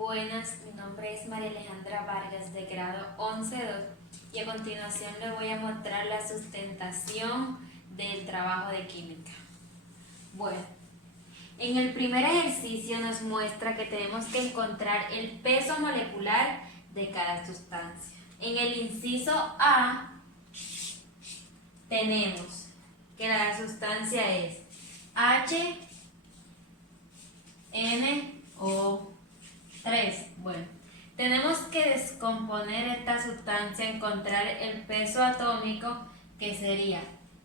Buenas, mi nombre es María Alejandra Vargas de grado 11.2 y a continuación les voy a mostrar la sustentación del trabajo de química. Bueno, en el primer ejercicio nos muestra que tenemos que encontrar el peso molecular de cada sustancia. En el inciso A tenemos que la sustancia es HNO3. Bueno, tenemos que descomponer esta sustancia, encontrar el peso atómico, que sería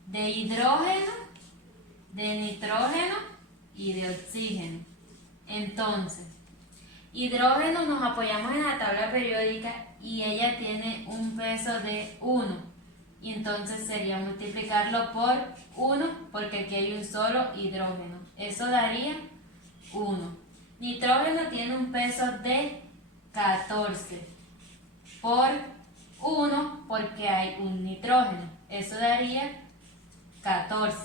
de hidrógeno, de nitrógeno y de oxígeno. Entonces, hidrógeno nos apoyamos en la tabla periódica y ella tiene un peso de 1. Y entonces sería multiplicarlo por 1 porque aquí hay un solo hidrógeno. Eso daría 1. Nitrógeno tiene un peso de 14 por 1 porque hay un nitrógeno. Eso daría 14.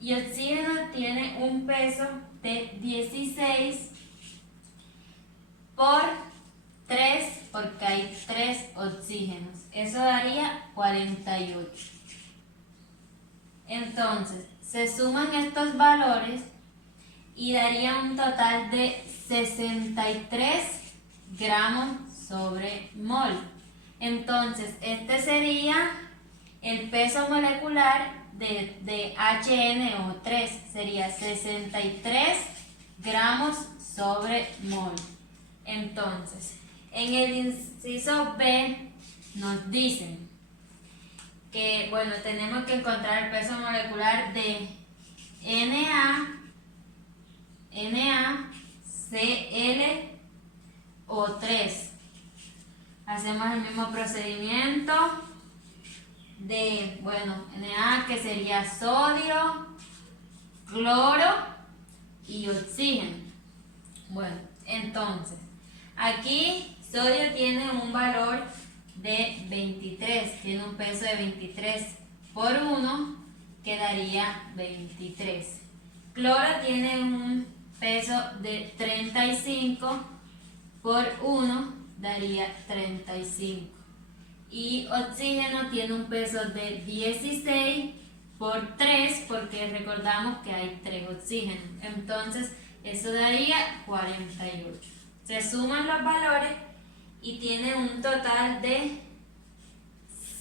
Y oxígeno tiene un peso de 16 por 3 porque hay 3 oxígenos. Eso daría 48. Entonces, se suman estos valores y daría un total de 63 gramos sobre mol. Entonces, este sería el peso molecular de HNO3. Sería 63 gramos sobre mol. Entonces, en el inciso B nos dicen que, bueno, tenemos que encontrar el peso molecular de NaClO3. Hacemos el mismo procedimiento de, bueno, Na, que sería sodio, cloro y oxígeno. Bueno, entonces, aquí sodio tiene un valor de 23, tiene un peso de 23 por 1, quedaría 23. Cloro tiene un peso de 35 por 1, daría 35. Y oxígeno tiene un peso de 16 por 3, porque recordamos que hay 3 oxígenos. Entonces, eso daría 48. Se suman los valores y tiene un total de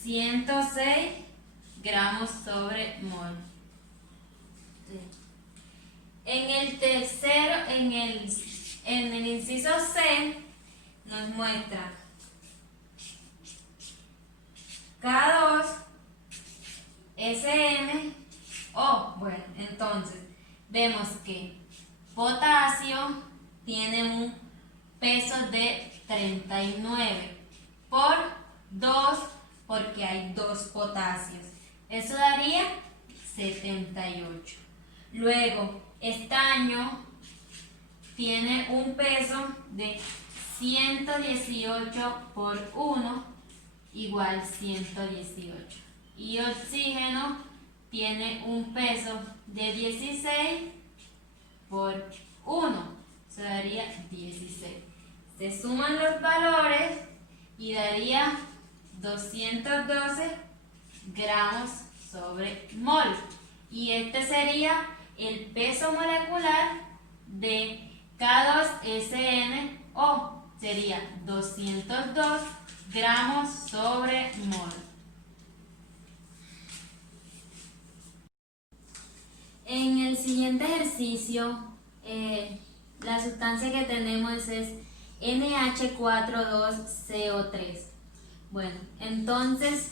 106 gramos sobre mol. En el tercero, en el inciso C, nos muestra K2SNO. Bueno, entonces vemos que potasio tiene un peso de 39 por 2 porque hay 2 potasios. Eso daría 78. Luego, estaño tiene un peso de 118 por 1 igual 118. Y oxígeno tiene un peso de 16 por 1. Eso daría 16. Se suman los valores y daría 212 gramos sobre mol. Y este sería el peso molecular de K2SNO. Sería 202 gramos sobre mol. En el siguiente ejercicio, la sustancia que tenemos es NH42CO3. Bueno, entonces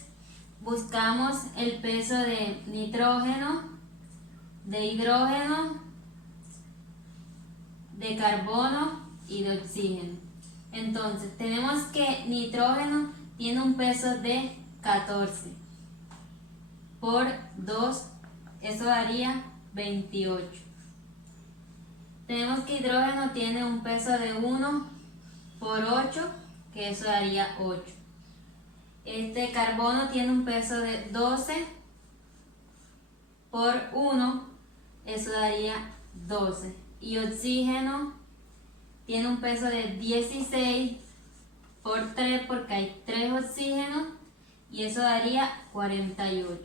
buscamos el peso de nitrógeno, de hidrógeno, de carbono y de oxígeno. Entonces, tenemos que nitrógeno tiene un peso de 14 por 2, eso daría 28. Tenemos que hidrógeno tiene un peso de 1 por 8, que eso daría 8. Este carbono tiene un peso de 12 por 1, eso daría 12. Y oxígeno tiene un peso de 16 por 3 porque hay 3 oxígenos y eso daría 48.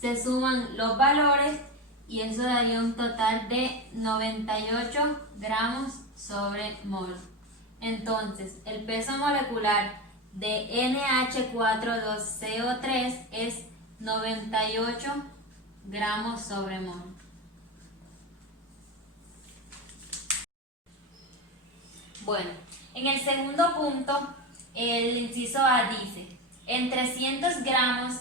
Se suman los valores y eso daría un total de 98 gramos sobre mol. Entonces, el peso molecular de NH42CO3 es 98 gramos sobre mol. Bueno, en el segundo punto, el inciso A dice, en 300 gramos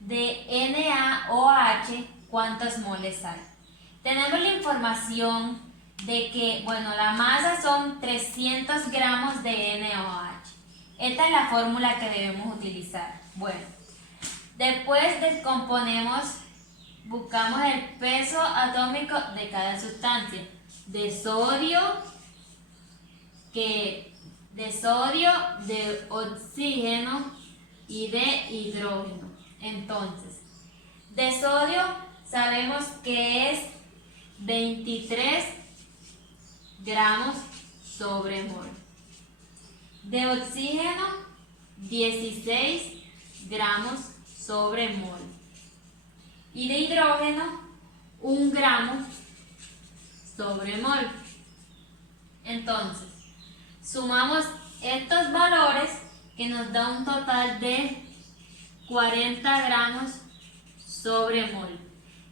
de NaOH, ¿cuántos moles hay? Tenemos la información de que, bueno, la masa son 300 gramos de NaOH. Esta es la fórmula que debemos utilizar. Bueno, después descomponemos, buscamos el peso atómico de cada sustancia. De sodio, de oxígeno y de hidrógeno. Entonces, de sodio sabemos que es 23 gramos sobre mol. De oxígeno, 16 gramos sobre mol. Y de hidrógeno, 1 gramo sobre mol. Entonces, sumamos estos valores que nos da un total de 40 gramos sobre mol.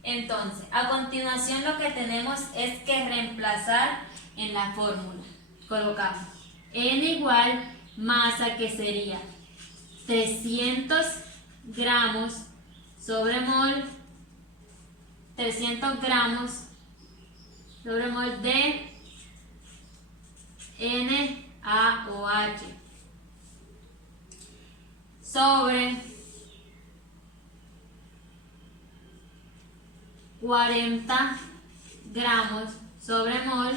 Entonces, a continuación lo que tenemos es que reemplazar en la fórmula. Colocamos N igual masa, que sería 300 gramos sobre mol, 300 gramos sobre mol de NaOH sobre 40 gramos sobre mol,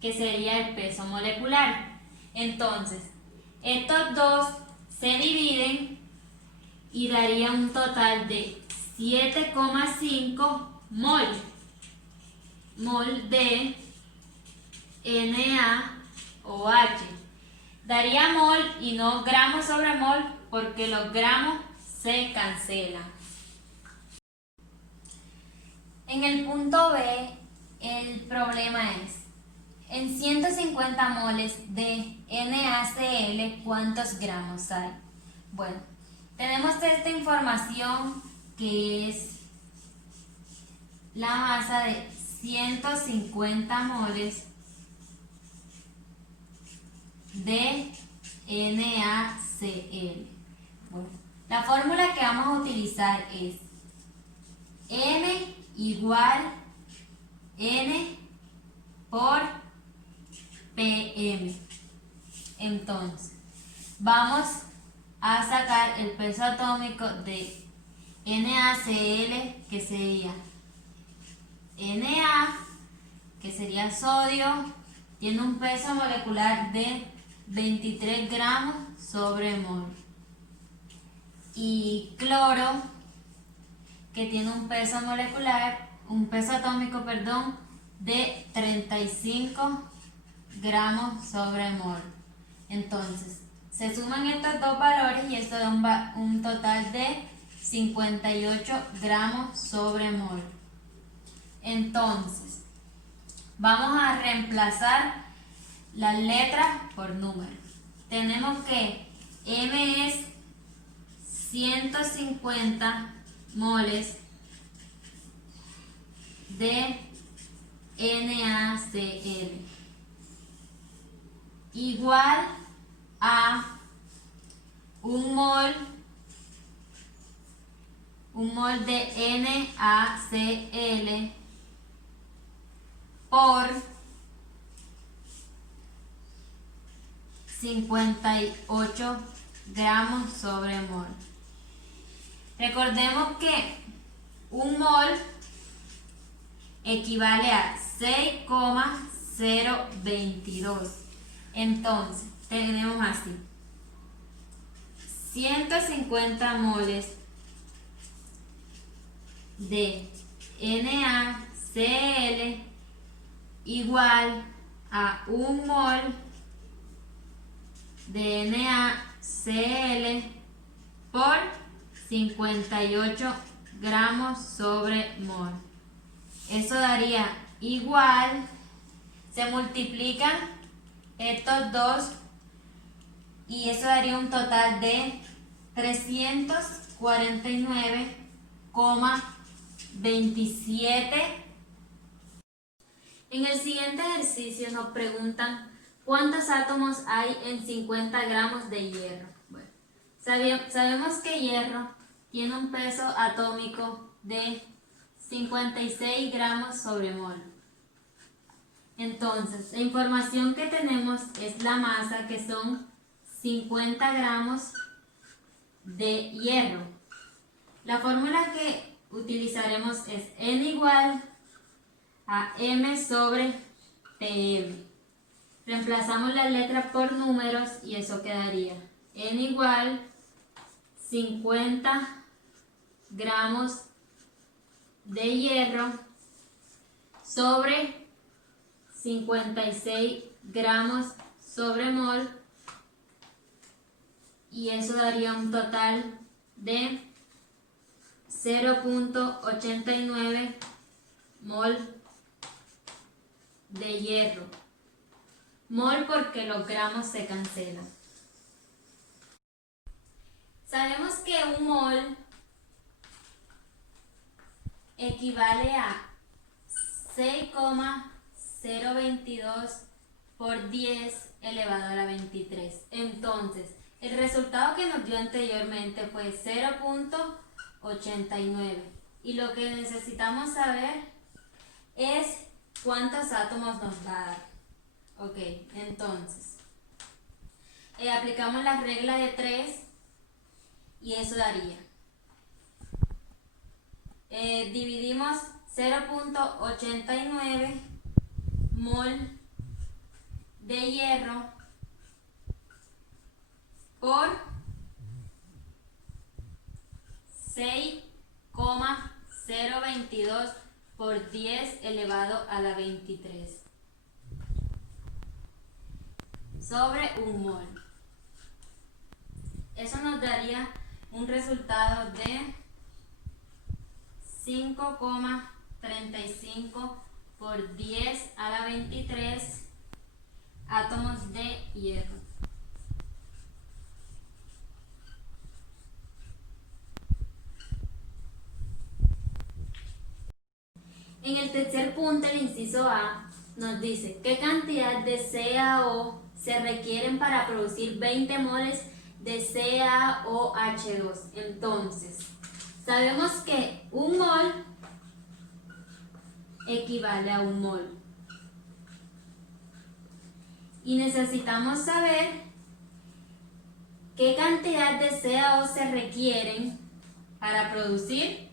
que sería el peso molecular. Entonces, estos dos se dividen y daría un total de 7,5 mol de NaOH. Daría mol y no gramos sobre mol porque los gramos se cancelan. En el punto B, el problema es, en 150 moles de NaCl, ¿cuántos gramos hay? Bueno, tenemos esta información que es la masa de 150 moles de NaCl. Bueno, la fórmula que vamos a utilizar es N igual N por PM. Entonces, vamos a sacar el peso atómico de NaCl, que sería Na, que sería sodio, tiene un peso molecular de 23 gramos sobre mol. Y cloro, que tiene un peso atómico, de 35 gramos sobre mol. Entonces, se suman estos dos valores y esto da un total de 58 gramos sobre mol. Entonces, vamos a reemplazar las letras por números. Tenemos que M es 150 moles de NaCl igual a un mol de NaCl por 58 gramos sobre mol. Recordemos que un mol equivale a 6,022. Entonces, tenemos así: 150 moles de NaCl igual a 1 mol de NaCl por 58 gramos sobre mol. Eso daría igual, se multiplican estos dos y eso daría un total de 349,27. En el siguiente ejercicio nos preguntan cuántos átomos hay en 50 gramos de hierro. Bueno, sabemos que hierro tiene un peso atómico de 56 gramos sobre mol. Entonces, la información que tenemos es la masa, que son 50 gramos de hierro. La fórmula que utilizaremos es N igual a M sobre PM. Reemplazamos las letras por números y eso quedaría N igual 50 gramos de hierro sobre 56 gramos sobre mol, y eso daría un total de 0.89 mol de hierro. Mol porque los gramos se cancelan. Sabemos que un mol equivale a 6,022 por 10 elevado a la 23. Entonces, el resultado que nos dio anteriormente fue 0.89. Y lo que necesitamos saber es cuántos átomos nos va a dar. Ok, entonces, aplicamos la regla de 3 y eso daría. Dividimos 0.89 mol de hierro por 6,022 por 10 elevado a la 23 sobre 1 mol. Eso nos daría un resultado de 5,35 por 10 a la 23 átomos de hierro. En el tercer punto, el inciso A nos dice qué cantidad de CaO se requieren para producir 20 moles de CaOH2. Entonces, sabemos que 1 mol equivale a 1 mol. Y necesitamos saber qué cantidad de CaO se requieren para producir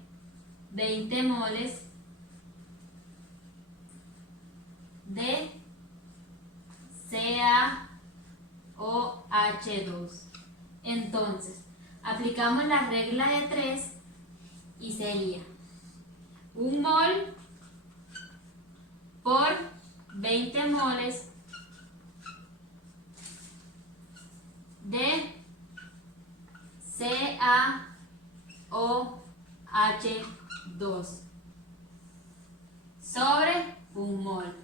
20 moles de CaOH2. Entonces, aplicamos la regla de 3 y sería 1 mol por 20 moles de CaOH2 sobre 1 mol.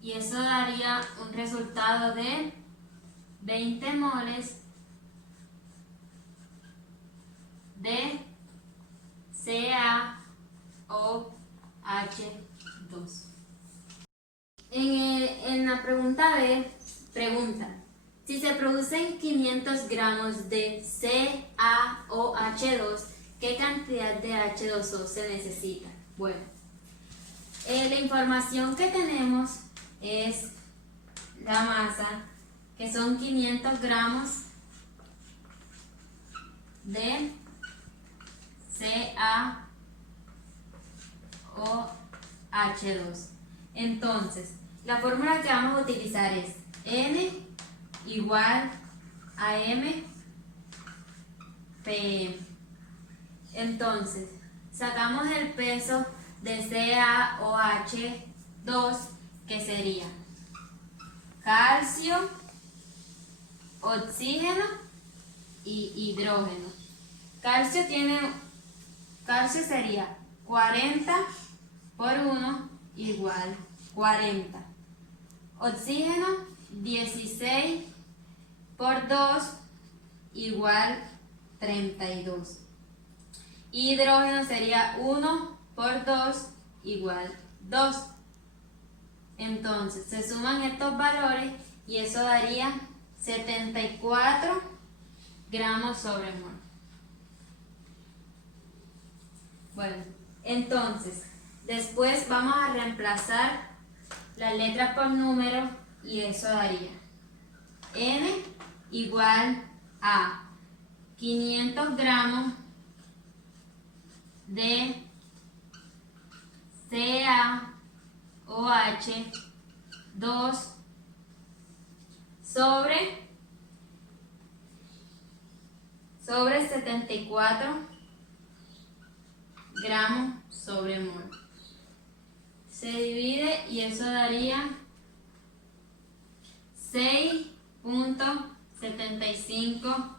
Y eso daría un resultado de 20 moles de CaOH2. En la pregunta B, pregunta: si se producen 500 gramos de CaOH2, ¿qué cantidad de H2O se necesita? Bueno, la información que tenemos es la masa, que son 500 gramos de CaOH2. Entonces, la fórmula que vamos a utilizar es N igual a M PM. Entonces, sacamos el peso de CaOH2 que sería calcio, oxígeno y hidrógeno. Calcio sería 40 por 1 igual 40. Oxígeno 16 por 2 igual 32. Hidrógeno sería 1 por 2 igual 2. Entonces se suman estos valores y eso daría 74 gramos sobre mol. Bueno, entonces después vamos a reemplazar las letras por números y eso daría N igual a 500 gramos de CaOH2 sobre 74 gramos sobre mol. Se divide y eso daría 6.75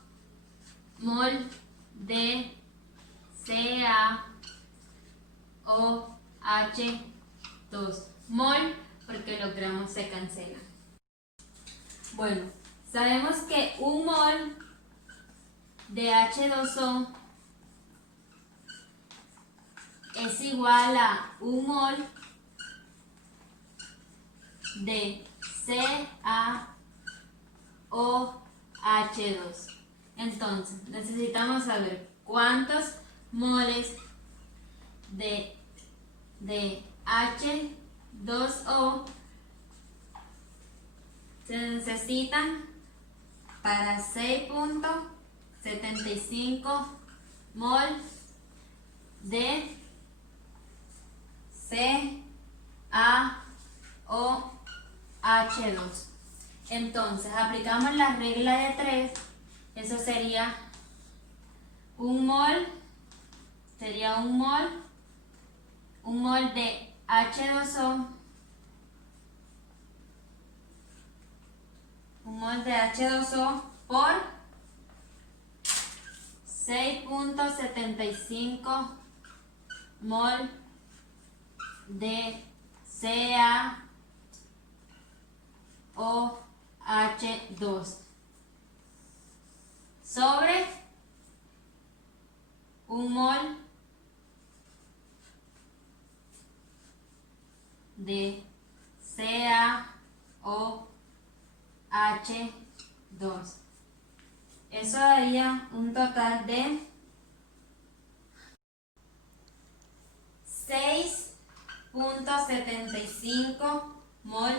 mol de CaOH2. Mol porque los gramos se cancelan. Bueno, sabemos que un mol de H2O es igual a un mol de CaOH2. Entonces, necesitamos saber cuántos moles de H2O se necesitan para 6.75 mol de CaOH2. Entonces, aplicamos la regla de 3. Eso sería un mol de H2O, por 6.75 mol de CaOH2 sobre un mol de CaOH2. Eso daría un total de 6.75 mol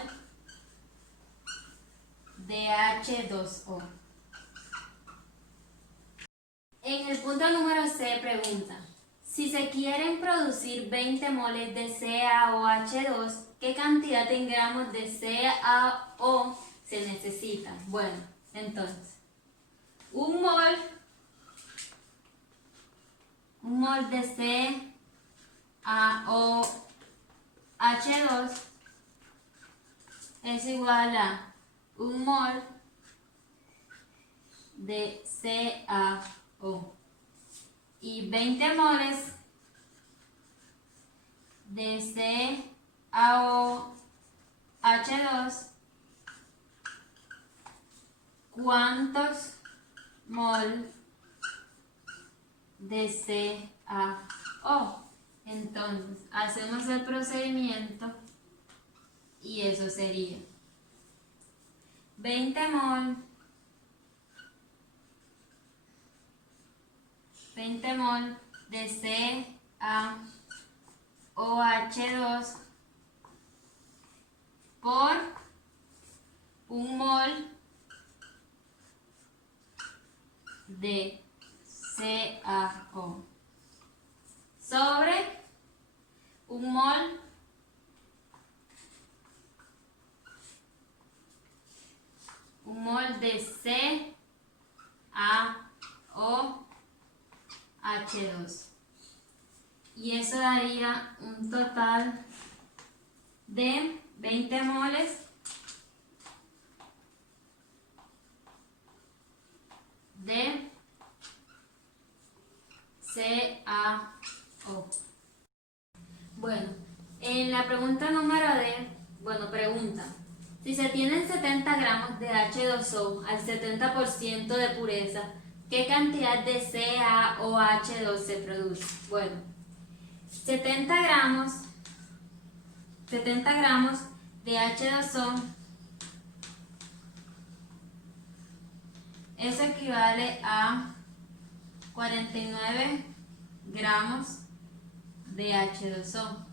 de H2O. En el punto número C pregunta, si se quieren producir 20 moles de CaOH2, ¿qué cantidad de gramos de CaO se necesita? Bueno, entonces, un mol de CaOH2 es igual a un mol de CaO y 20 moles de CaOH2, ¿cuántos mol de CaO? Entonces, hacemos el procedimiento y eso sería 20 mol de CaOH2 por un mol de CaO sobre un mol de CaOH2 y eso daría un total de 20 20 moles de CaO. Bueno, en la pregunta número D, pregunta, si se tienen 70 gramos de H2O al 70% de pureza, ¿qué cantidad de CaOH2 se produce? Bueno, 70 gramos de H2O, eso equivale a 49 gramos de H2O.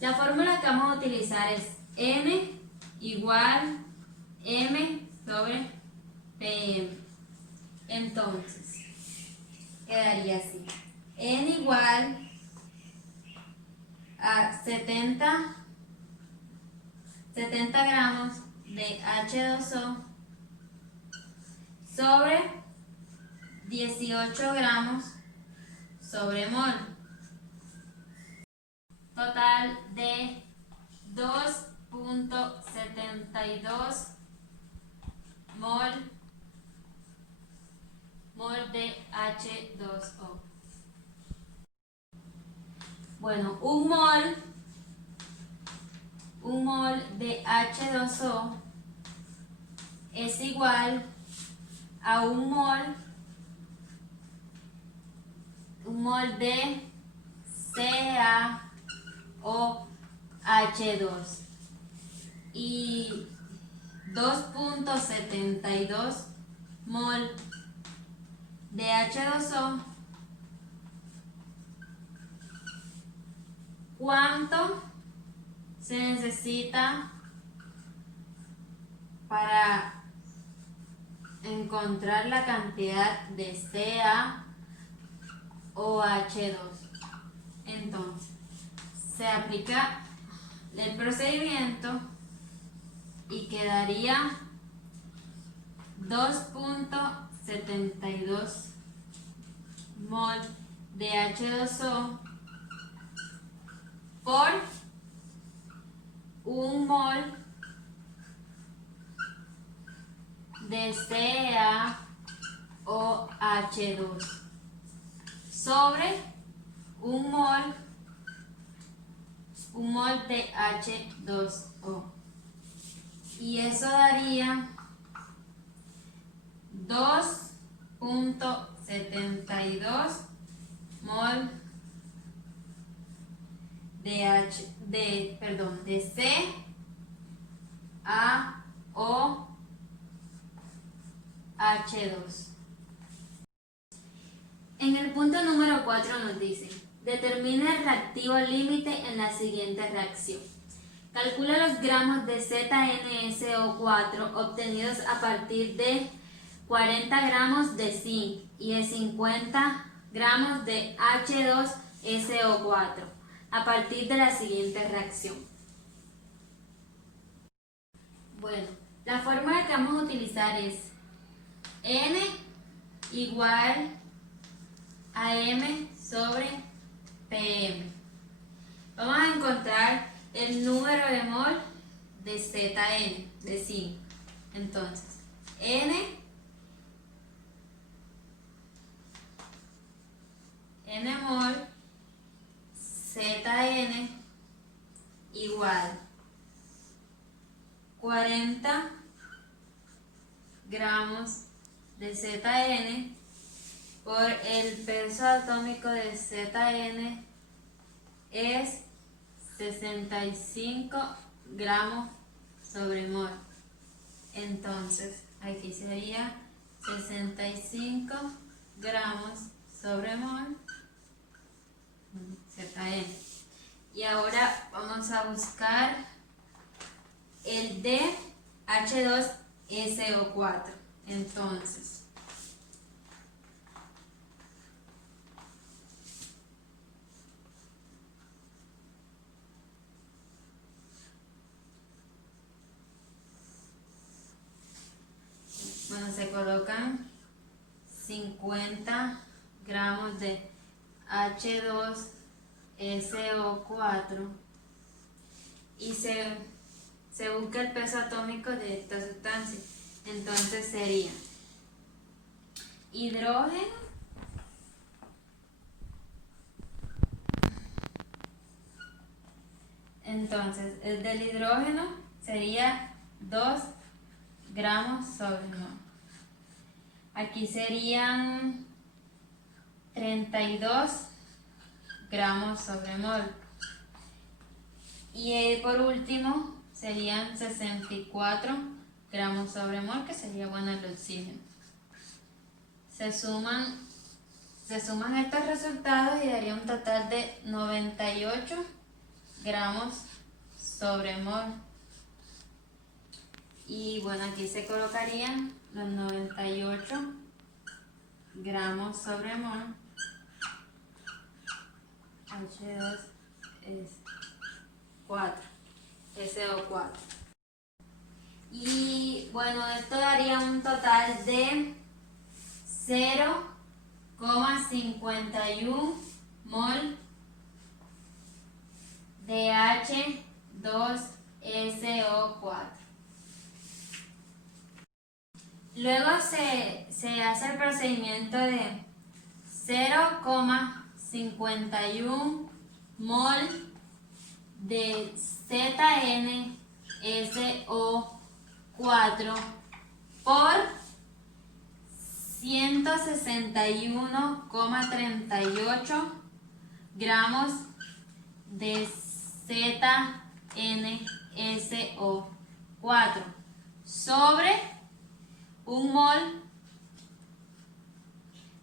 La fórmula que vamos a utilizar es N igual M sobre PM. Entonces, quedaría así. N igual a 70 gramos de H2O sobre 18 gramos sobre mol. Total de 2.72 mol de H2O. Bueno, un mol de H2O es igual a un mol de CaOH2 y 2.72 mol de H2O. ¿Cuánto se necesita para encontrar la cantidad de CaOH2? Entonces, se aplica el procedimiento y quedaría 2.72 mol de H2O por un mol de CaOH2 sobre un mol de H2O. Y eso daría 2.72 mol de CaOH2. En el punto número 4 nos dice, determina el reactivo límite en la siguiente reacción. Calcula los gramos de ZnSO4 obtenidos a partir de 40 gramos de zinc y de 50 gramos de H2SO4 a partir de la siguiente reacción. Bueno, la fórmula que vamos a utilizar es N igual a M sobre PM. Vamos a encontrar el número de mol de Zn, de zinc. Entonces, N mol Zn igual 40 gramos de Zn por el peso atómico de Zn es 65 gramos sobre mol. Entonces, aquí sería 65 gramos sobre mol Zn. Y ahora vamos a buscar el de H2SO4. Entonces, se colocan 50 gramos de H2SO4 y se busca el peso atómico de esta sustancia. Entonces sería hidrógeno Entonces, el del hidrógeno sería 2 gramos sobre mol. Aquí serían 32 gramos sobre mol. Y por último serían 64 gramos sobre mol, que sería bueno el oxígeno. Se suman estos resultados y daría un total de 98 gramos sobre mol. Y bueno, aquí se colocarían los 98 gramos sobre mol. H2 es 4, SO4. Y bueno, esto daría un total de 0,51 mol de H2SO4. Luego se hace el procedimiento de 0,51 mol de ZnSO4 por 161,38 gramos de ZnSO4 sobre 1 mol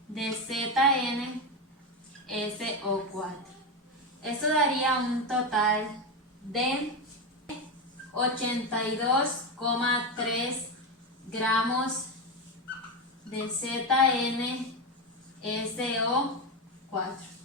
de ZnSO4. Esto daría un total de 82,3 gramos de ZnSO4.